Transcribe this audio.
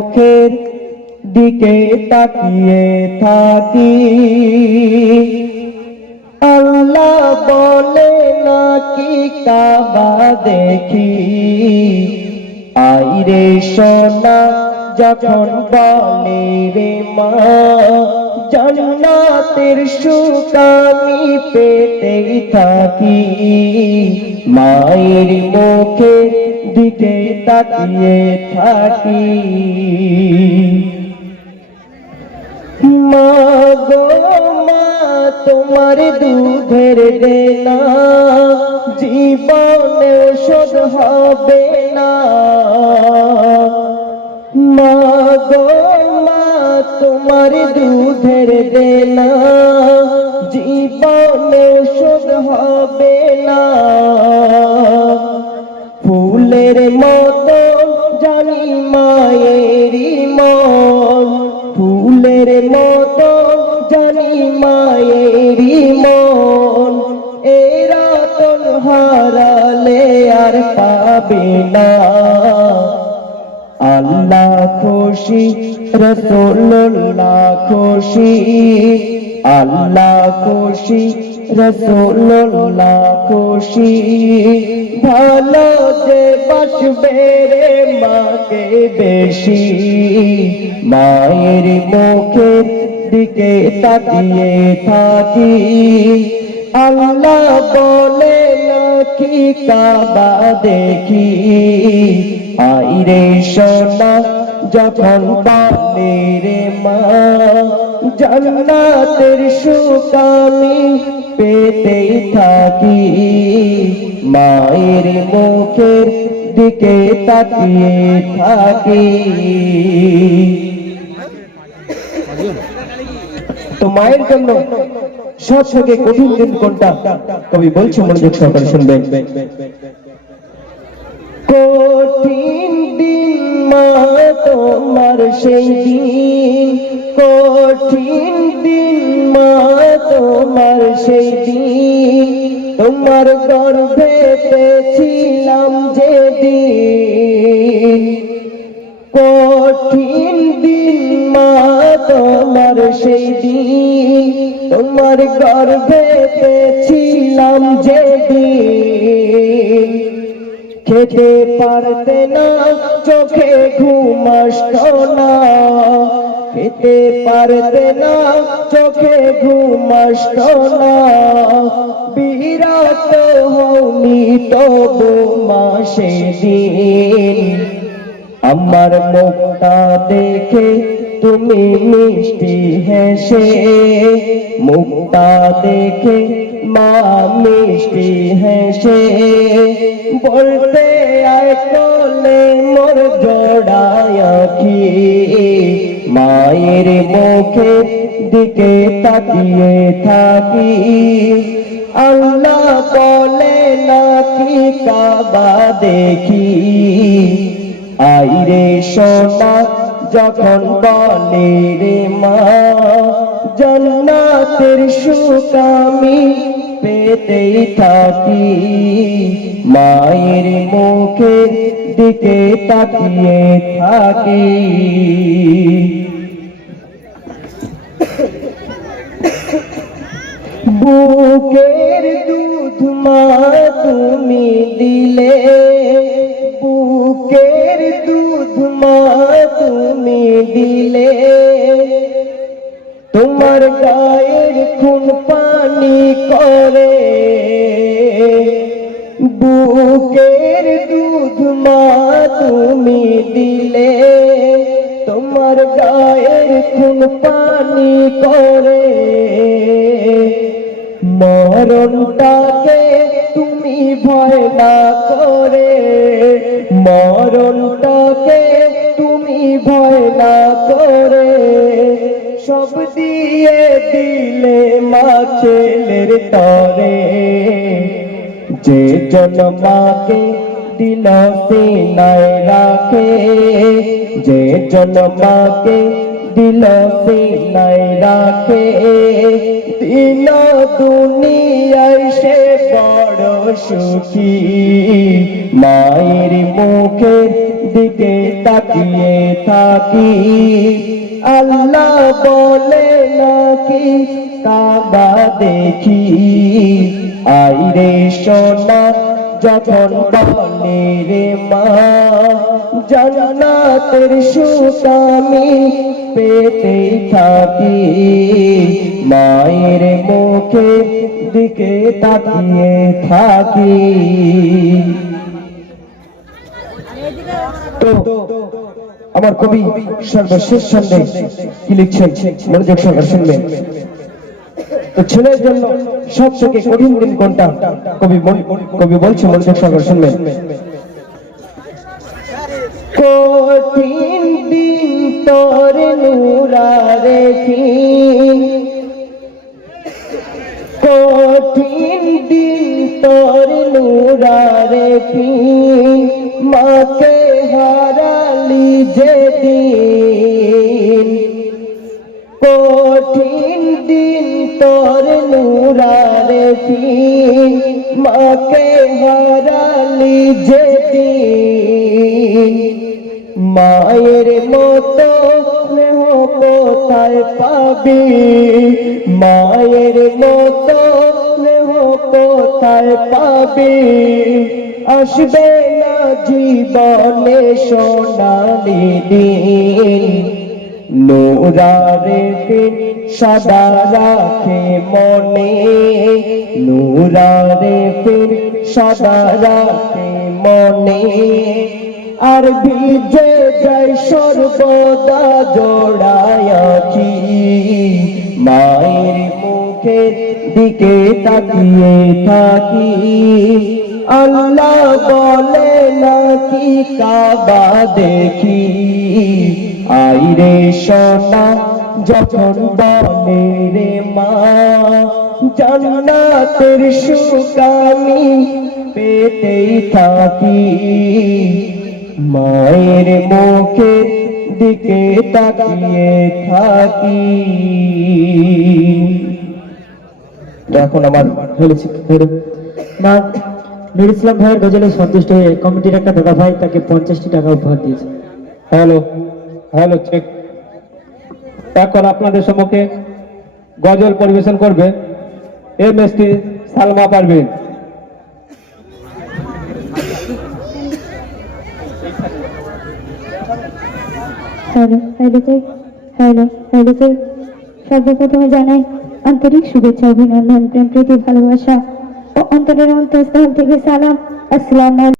মুখের দিকে তাকিয়ে থাকি। আল্লাহ বলে নাকি কাবা দেখি, আইরে সোনা যখন বলে রে মা, জান্নাতের সুখ আমি পেতেই থাকি। মায়ের মুখের দিকে তাকিয়ে থাকি। মা গো মা, তোমার দুধের দেনা জীবনে শোধ হবে না। মা গো মা, তোমার দুধের দেনা জীবনে শোধ হবে না। ফুলের মতো জানি মায়েরই মন, ফুলের মতো জানি মায়েরই মন। এই রতন হারালে আর পাবে না। আল্লাহ খুশি, রাসূলুল্লাহ খুশি, আল্লাহ খুশি, রাসূলুল্লাহ খুশি। ভালো যে বাসবে রে মাকে বেশি। মায়ের মুখের দিকে তাকিয়ে থাকি। আল্লাহ বলে নাকি কাবা দেখি, আইরে সোনা যখন বলে রে মা, জান্নাতের সুখ আমি পেতেই থাকি। মায়ের মুখের দিকে তাকিয়ে থাকি। তো মায়ের জন্য সব থেকে কঠিন দিন কোনটা? কবি বলছে, মনোযোগ সহকারে শুনবেন। কঠিন দিন মা তোমার সেই দিন, কঠিন দিন মা তোমার সেই দিন। তোমার গর্ভেতে ছিলাম যেদিন, কঠিন দিন মা তোমার সেই দিন। তোমার গর্ভেতে ছিলাম যেদিন, খেতে পারতে না চোখে ঘুম আসতো না, খেতে পারতে না চোখে ঘুম আসতো না। বিরাট হওনি তবু মা সেদিন, আমার মুখটা দেখে তুমি মিষ্টি হেসে, মুখটা দেখে মা মিষ্টি হেসে বলতে আয় কোলে মোর জোড়ায় আঁখি। মায়ের মুখের দিকে তাকিয়ে থাকি। আল্লাহ বলে নাকি কাবা দেখি, আইরে সোনা যখন বলে রে মা, জান্নাতের সুখ আমি পেতেই থাকি। মায়ের মুখের দিকে তাকিয়ে থাকি। বুকের দুধ মা তুমি দিলে, বুকের দুধ মা তুমি দিলে। তোমার গায়ের খুন পানি করে, বুকের দুধ মা তুমি দিলে। তোমার গায়ের খুন পানি করে, মরণটাকে তুমি ভয় না করে, মরণটাকে তুমি ভয় না করে। সব দিয়ে দিলে মা ছেলের তরে, যে জন মাকে দিল সিনায় রাখে, যে জন মাকে দিল সিনায় রাখে। দিল দুনিয়ায় সে বড় সুখী, মায়ের মুখের দিকে তাকিয়ে থাকি। আল্লাহ বলে নাকি কাবা দেখি, আইরে সোনা যখন বলে রে মা, জান্নাতের সুখ আমি পেতে থাকি। মায়ের মুখে দিকে তাকিয়ে থাকি। তো আমার কবি সর্বশেষ ছন্দে কি লিখছেন মনোযোগ সহকারে শুনবেন। তো ছেলের জন্য সব থেকে কঠিন দিন কোনটা, কবি বলছে মনোযোগ সহকারে শুনবেন। কঠিন দিন তোর নূরারে কি, কঠিন দিন তোর নূরারে কি, মাকে হারালি যেদিন। কঠিন দিন তোর নূরারে কি, মাকে হারালি যেদিন। মায়ের মতো স্নেহ কোথায় পাবি, মায়ের মতো স্নেহ কোথায় পাবি। আসবে না জীবনে সোনালি দিন, নূরারে ফির সদা রাখে মনে, নূরারে ফির সদা রাখে মনে। আর ভিজে যায় সর্বদা জোড়ায় আখি, মায়ের মুখের দিকে তাকিয়ে থাকি। আল্লাহ বলে নাকি কাবা দেখি, আইরে সোনা যখন বলে রে মা, জান্নাতের সুখ আমি পেতেই থাকি। মায়ের মুখের দিকে তাকিয়ে থাকি। এখন আমার মা নুর ইসলাম ভাইয়ের গজলে সন্তুষ্ট হয়ে কমিটির একটা দাদা ভাই তাকে 50টি টাকা উপহার দিয়েছে। Hello hello check. এখন আপনাদের সম্মুখে গজল পরিবেশন করবে এমএসটি সালমা পারভিন। সর্বপ্রথমে জানাই আন্তরিক শুভেচ্ছা, অভিনন্দন, প্রেম, প্রীতি, ভালোবাসা ও অন্তরের অন্তঃস্থল থেকে সালাম। আসসালামু আলাইকুম।